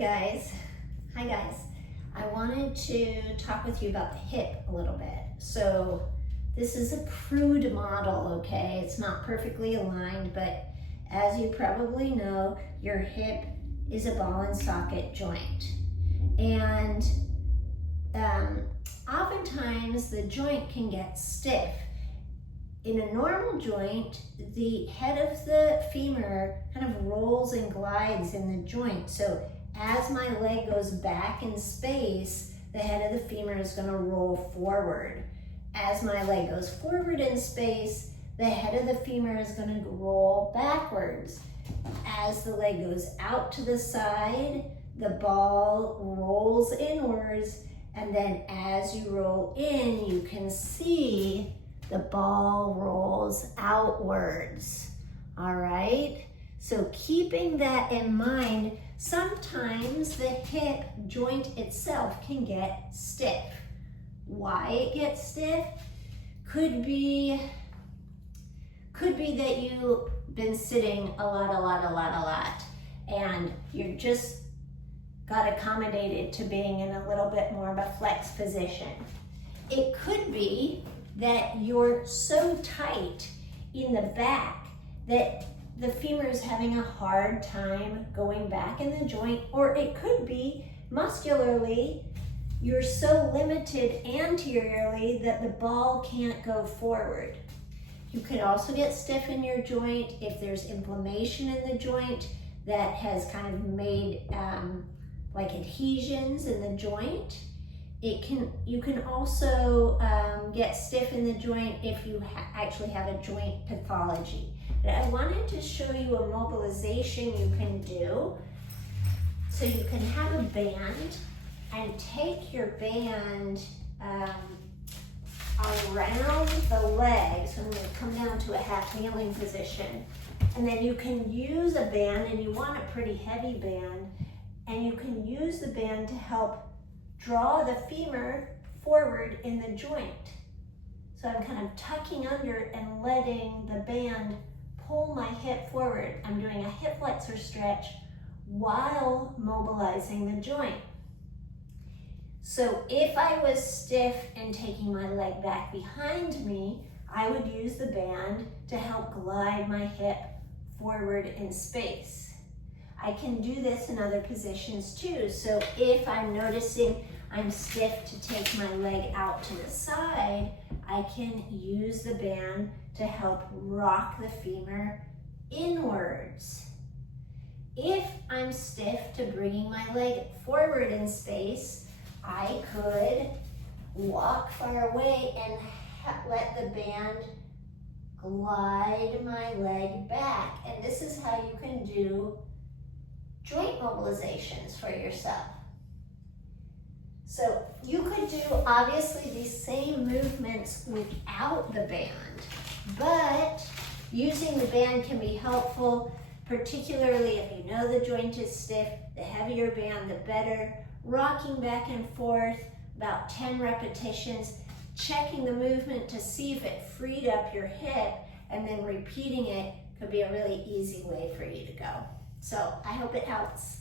Hi guys. I wanted to talk with you about the hip a little bit. So this is a crude model, okay? It's not perfectly aligned, but as you probably know, your hip is a ball and socket joint. And oftentimes the joint can get stiff. In a normal joint, the head of the femur kind of rolls and glides in the joint. So as my leg goes back in space, the head of the femur is going to roll forward. As my leg goes forward in space, the head of the femur is going to roll backwards. As the leg goes out to the side, the ball rolls inwards, and then as you roll in, you can see the ball rolls outwards. All right? So keeping that in mind, sometimes the hip joint itself can get stiff. Why it gets stiff? Could be that you've been sitting a lot, and you're just got accommodated to being in a little bit more of a flex position. It could be that you're so tight in the back that the femur is having a hard time going back in the joint, or it could be muscularly you're so limited anteriorly that the ball can't go forward. You could also get stiff in your joint if there's inflammation in the joint that has kind of made like adhesions in the joint. You can also get stiff in the joint if you actually have a joint pathology. But I wanted to show you a mobilization you can do. So you can have a band and take your band around the leg. So I'm going to come down to a half kneeling position. And then you can use a band, and you want a pretty heavy band, and you can use the band to help draw the femur forward in the joint. So I'm kind of tucking under and letting the band pull my hip forward. I'm doing a hip flexor stretch while mobilizing the joint. So if I was stiff and taking my leg back behind me, I would use the band to help glide my hip forward in space. I can do this in other positions too. So if I'm noticing I'm stiff to take my leg out to the side, I can use the band to help rock the femur inwards. If I'm stiff to bringing my leg forward in space, I could walk far away and let the band glide my leg back. And this is how you can do joint mobilizations for yourself. So you could do obviously these same movements without the band, but using the band can be helpful, particularly if you know the joint is stiff. The heavier band, the better. Rocking back and forth, about 10 repetitions, checking the movement to see if it freed up your hip, and then repeating it could be a really easy way for you to go. So I hope it helps.